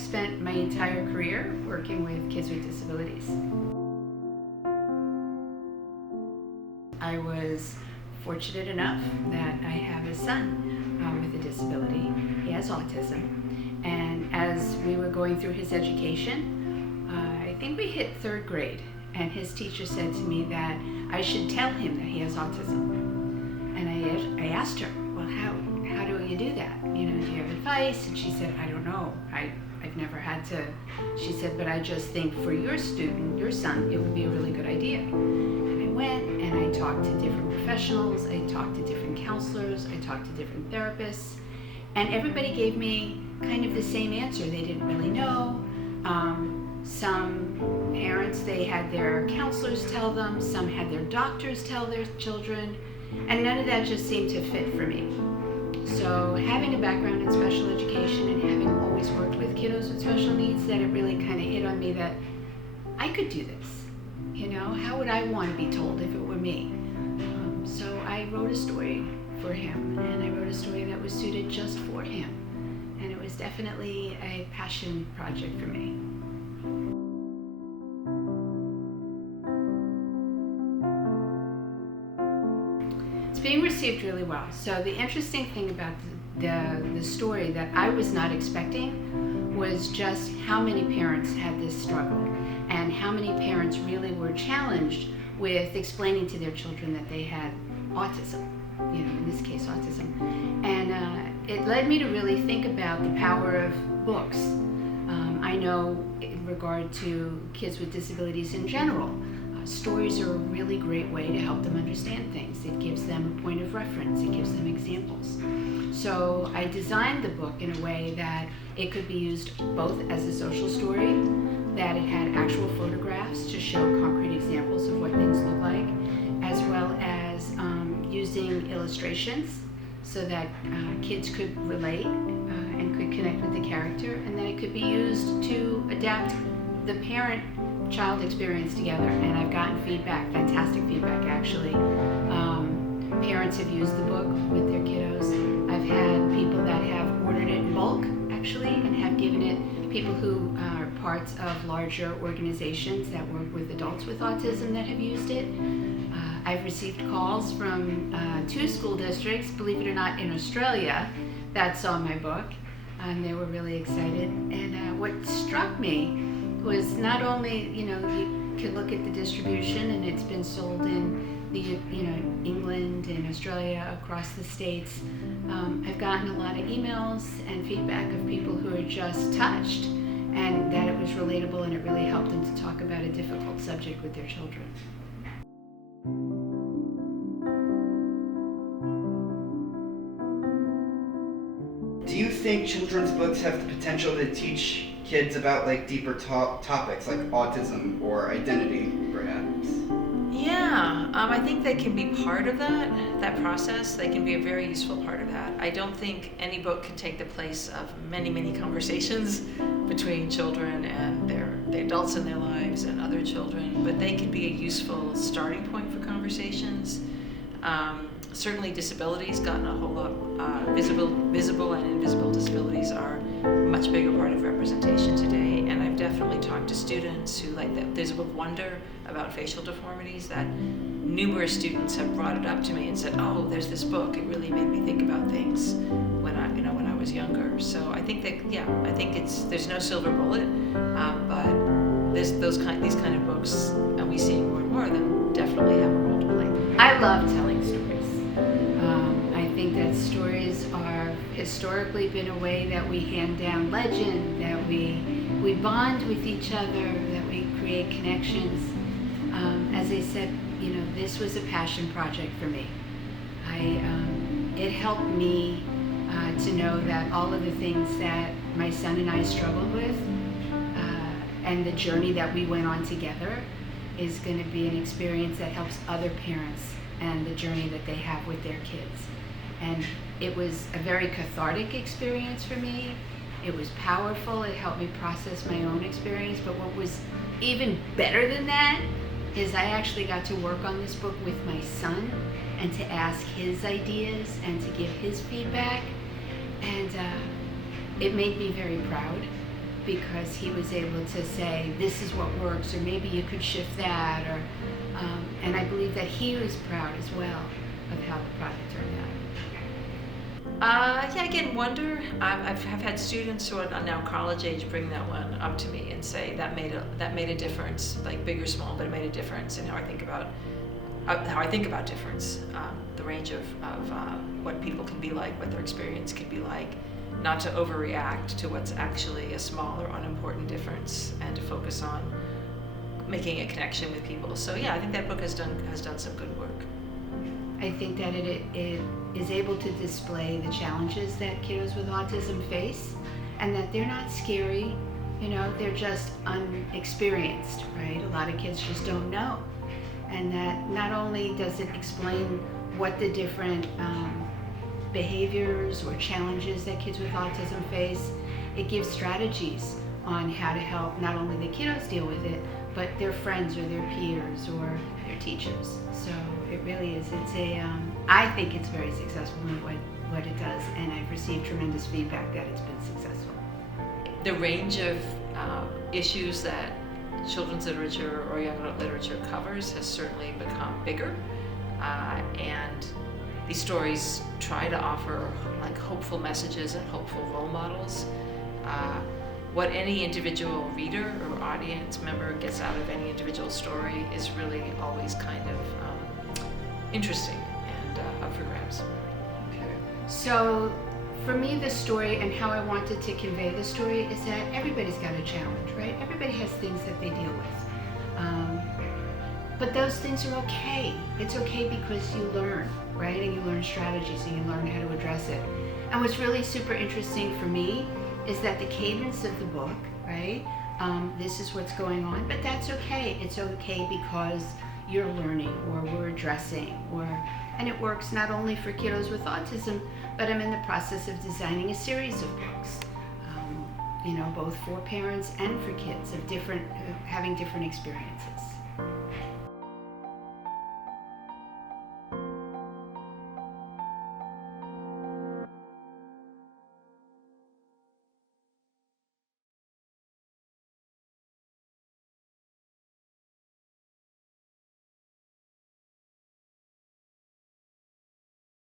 spent my entire career working with kids with disabilities. I was fortunate enough that I have a son with a disability. He has autism. And as we were going through his education, I think we hit third grade, and his teacher said to me that I should tell him that he has autism. And I asked her, well, how do you do that? Do you have advice? And she said, I don't know. I've never had to. She said, but I just think for your student, your son, it would be a really good idea. And I went and I talked to different professionals, I talked to different counselors, I talked to different therapists, and everybody gave me kind of the same answer. They didn't really know. Some parents, they had their counselors tell them, some had their doctors tell their children, and none of that just seemed to fit for me. So having a background in special education and having always worked with kiddos with special needs, that it really kind of hit on me that I could do this. How would I want to be told if it were me? So I wrote a story for him, and I wrote a story that was suited just for him. And it was definitely a passion project for me. It's being received really well. So the interesting thing about the story that I was not expecting was just how many parents had this struggle and how many parents really were challenged with explaining to their children that they had autism, in this case autism. And it led me to really think about the power of books. I know in regard to kids with disabilities in general, stories are a really great way to help them understand things. It gives them a point of reference, it gives them examples. So I designed the book in a way that it could be used both as a social story, that it had actual photographs to show concrete examples of what things look like, as well as using illustrations so that kids could relate and could connect with the character, and then it could be used to adapt the parent-child experience together. And I've gotten feedback, fantastic feedback actually. Parents have used the book with their kiddos. I've had people that have ordered it in bulk actually and have given it, people who are parts of larger organizations that work with adults with autism that have used it. I've received calls from 2 school districts, believe it or not, in Australia that saw my book, and they were really excited. And what struck me was not only, you can look at the distribution, and it's been sold in England and Australia, across the states. I've gotten a lot of emails and feedback of people who are just touched, and that it was relatable and it really helped them to talk about a difficult subject with their children. Do you think children's books have the potential to teach kids about deeper topics like autism or identity, perhaps? Yeah, I think they can be part of that process. They can be a very useful part of that. I don't think any book can take the place of many, many conversations between children and the adults in their lives and other children, but they can be a useful starting point for conversations. Certainly disabilities gotten a whole lot, visible and invisible disabilities are a much bigger part of representation today, and I've definitely talked to students who like that. There's a book, Wonder, about facial deformities that numerous students have brought it up to me and said, oh, there's this book, it really made me think about things when I was younger. So I think that, there's no silver bullet, but these kind of books, and we see more and more of them, definitely have a role to play. I love telling stories. I think that stories are historically been a way that we hand down legend, that we bond with each other, that we create connections. As I said, this was a passion project for me. It helped me to know that all of the things that my son and I struggled with, and the journey that we went on together, is going to be an experience that helps other parents and the journey that they have with their kids. And it was a very cathartic experience for me. It was powerful. It helped me process my own experience. But what was even better than that is I actually got to work on this book with my son and to ask his ideas and to give his feedback. And it made me very proud. because he was able to say, this is what works, or maybe you could shift that, or and I believe that he was proud as well of how the product turned out. Yeah, again, wonder. I've had students who are now college age bring that one up to me and say that made a difference, like big or small, but it made a difference in how I think about difference, the range of what people can be like, what their experience can be like, not to overreact to what's actually a small or unimportant difference, and to focus on making a connection with people. So yeah, I think that book has done some good work. I think that it is able to display the challenges that kiddos with autism face, and that they're not scary, they're just unexperienced, right? A lot of kids just don't know. And that not only does it explain what the different behaviors or challenges that kids with autism face, it gives strategies on how to help not only the kiddos deal with it, but their friends or their peers or their teachers. So it really is. I think it's very successful in what it does, and I've received tremendous feedback that it's been successful. The range of issues that children's literature or young adult literature covers has certainly become bigger, and these stories try to offer like hopeful messages and hopeful role models. What any individual reader or audience member gets out of any individual story is really always kind of interesting and up for grabs. Okay. So for me, the story and how I wanted to convey the story is that everybody's got a challenge, right? Everybody has things that they deal with. But those things are okay. It's okay because you learn, right? And you learn strategies and you learn how to address it. And what's really super interesting for me is that the cadence of the book, right? This is what's going on, but that's okay. It's okay because you're learning, or we're addressing, and it works not only for kiddos with autism, but I'm in the process of designing a series of books, both for parents and for kids of having different experiences.